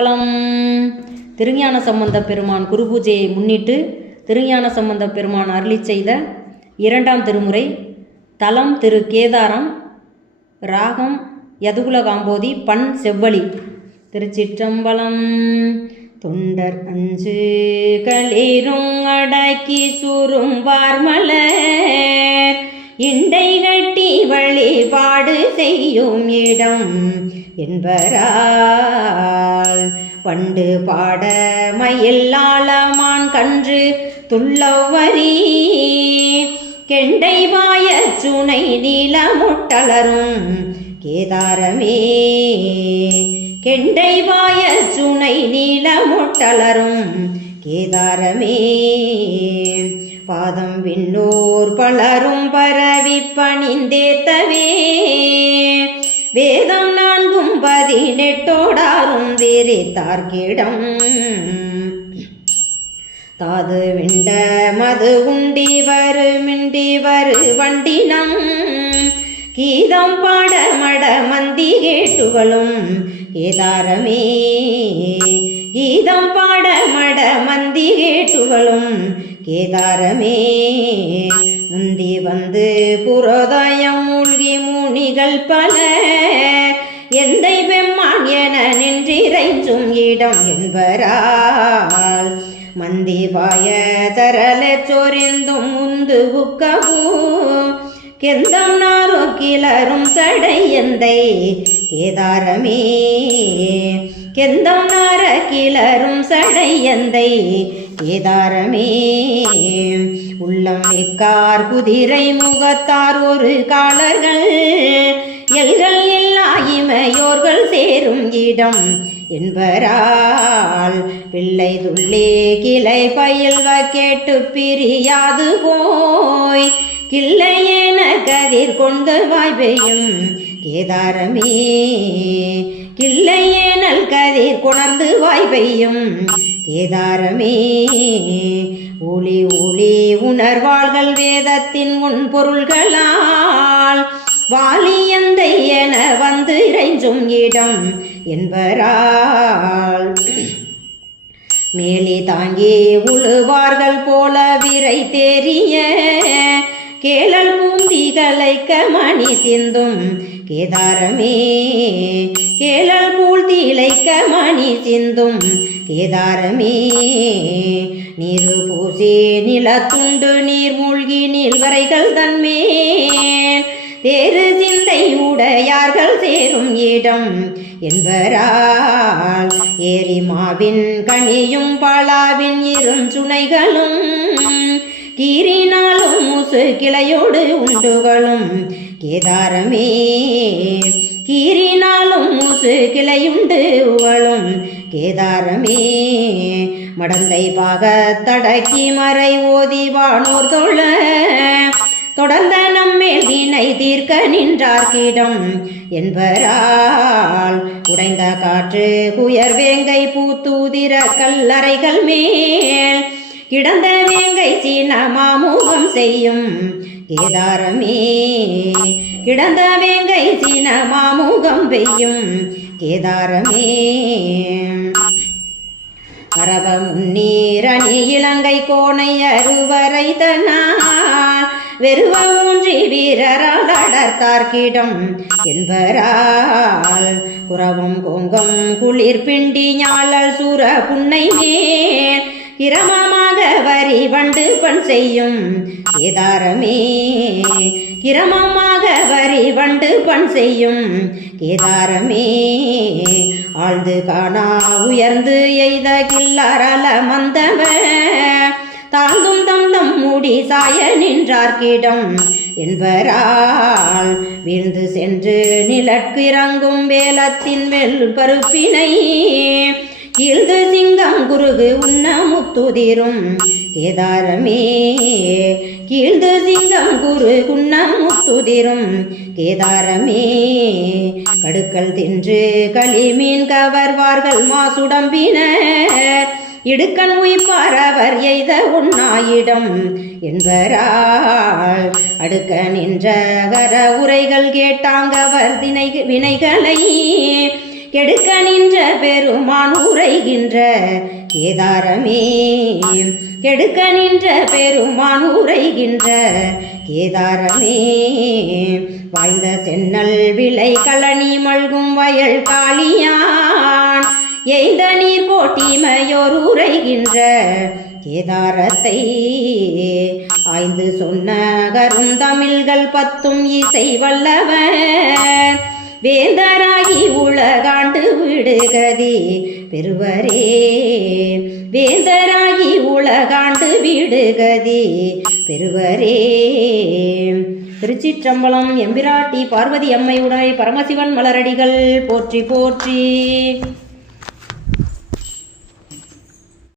பலம் திருஞான சம்பந்த பெருமான் குரு பூஜையை முன்னிட்டு திருஞான சம்பந்த பெருமான் அருளி செய்த இரண்டாம் திருமுறை தலம் திரு கேதாரம் ராகம் யதுகுல காம்போதி பண் செவ்வழி திருச்சிற்றம்பலம். தொண்டர் அஞ்சு களிரும் அடக்கி சுரும் வார்மலர். இண்டை கட்டி வழிபாடு செய்யும் இடம் என்பரால். பண்டு பாட மயிலாளமான் கன்று துள்ளவரி கெண்டை வாய சுனை நிலமுட்டலரும் கேதாரமே. கெண்டை வாய சுனை நிலமுட்டலரும் கேதாரமே. பாதம் விண்ணோர் பலரும் பரவி பணிந்தேத்தவே. வேதம் நான்கும் பதினெட்டோடாரும் விரித்தார்க்கிடம் தாது விண்ட மது உண்டி வரு மிண்டி வரு வண்டினம். கீதம் பாட மட மந்தி கேட்டுகளும் கேதாரமே. கீதம் பாட மட மந்தி கேட்டுகளும் கேதாரமே. முந்தி வந்து புரோதயம் மூழ்கி மூனிகள் பல. எந்தை பெம்மான் நின்றிரைஞ்சும் இடம் என்பரால் மந்தி பாய தரல சொரிந்தும் உந்து உக்கவும் கெந்தம் நாரோ கிளரும் சடை எந்தை கேதாரமே. கெந்தம் நார கிளரும் சடை எந்தை கேதாரமே. உள்ளம் மிக்கார் குதிரை முகத்தார் ஒரு காலர்கள். எல்கள் எல்லா இமையோர்கள் சேரும் இடம் என்பரால் பிள்ளை துள்ளே கிளை பயில்வ கேட்டு பிரியாது போய் கிள்ளையென கதிர் கொண்டு வாய்பெய்யும் கேதாரமே. கிள்ளையேனல் கதிர் கொணர்ந்து வாய்ப்பையும் கேதாரமே. ஒளி ஒளி உணர்வாள்கள் வேதத்தின் முன்பொருள்களால் வாலியந்தை என வந்து இறைஞ்சும் இடம் என்பரால். மேலே தாங்கி உழுவார்கள் போல விரை தெரிய கேளல் பூந்திகளை கமணி சிந்தும். கேதாரமே கேளல் பூழ்த்திலைக்க மணி சிந்தும். கேதாரமே நீரு பூசி நிலத்துண்டு நீர் மூழ்கி நீள்வரைகள் தன்மே. தேரு சிந்தை உடையார்கள் சேரும் இடம் என்பரால். ஏரிமாவின் கனியும் பலாவின் இரும் சுனைகளும் கீரினாலும் முசு கிளையோடு உண்டுகளும். கேதாரமே கீறினாலும் முசு கிளையுண்டு உகளும் கேதாரமே மடந்தை பாக தடக்கி மறை ஓதி வானோர் தொழ தொடர்ந்த நம்மேல் வினை தீர்க்க நின்றார்கிடம் என்பரால். உடைந்த காற்று குயர் வேங்கை பூத்தூதிர கல்லறைகள் மேல். கிடந்த வேங்கை சீன மாமுகம் செய்யும் கேதாரமே. கிடந்த வேங்கை சீன மாமுகம் பெய்யும் கேதாரமே. அரவ முன்னீரணி இலங்கை கோணை அருவரை தனால் வெறுவ மூன்றி வீரரால் அடர்த்தார்க்கிடம் என்பரால். குறவும் கொங்கம் குளிர் பிண்டி ஞாழல் சூர புன்னை மேல். கிரமமாக வரி வண்டு பண் செய்யும் கேதாரமே. கிரமமாக வரி வண்டு பண் செய்யும் கேதாரமே. ஆழ்ந்து காணா உயர்ந்து எய்த கில்லாரல மந்தவ. தாழ்ந்தும் தம் வீசாய நின்றார் சாய என்பரால் வீழ்ந்து சென்று நிலற்கிறங்கும் வேலத்தின் வெல் பருப்பினை கீழ்ந்து சிங்கம் குருகு உண்ண முத்துதிரும் கேதாரமே கீழ்ந்து சிங்கம் குரு குண்ண முத்துதிரும் கேதாரமே கடுக்கல் தின்று களிமீன் கவர்வார்கள் மாசுடம்பினர் இடுக்கண் உயிப்பார் அவர் எய்த உன்னாயிடம் என்பரால். அடுக்க நின்ற கர உரைகள் கேட்டாங்கவர் தினை வினைகளை. கெடுக்க நின்ற பெருமான் உரைகின்ற கேதாரமே. கெடுக்க நின்ற பெருமான் உரைகின்ற கேதாரமே. வாய்ந்த சென்னல் விளை கழனி மல்கும் வயல் காளியான். எய்த நீ கோட்டிமையோர் உரைகின்ற கேதாரத்தை ஆய்ந்து சொன்ன கருந்தமிழ்கள் பத்தும் இசை வல்லவர். வேந்தராகி உலகாண்டு விடுகதி பெறுவரே. வேந்தராகி உலகாண்டு விடுகதி பெறுவரே. திருச்சிற்றம்பலம் எம்பிராட்டி பார்வதி அம்மையுடாய் பரமசிவன் மலரடிகள் போற்றி போற்றி.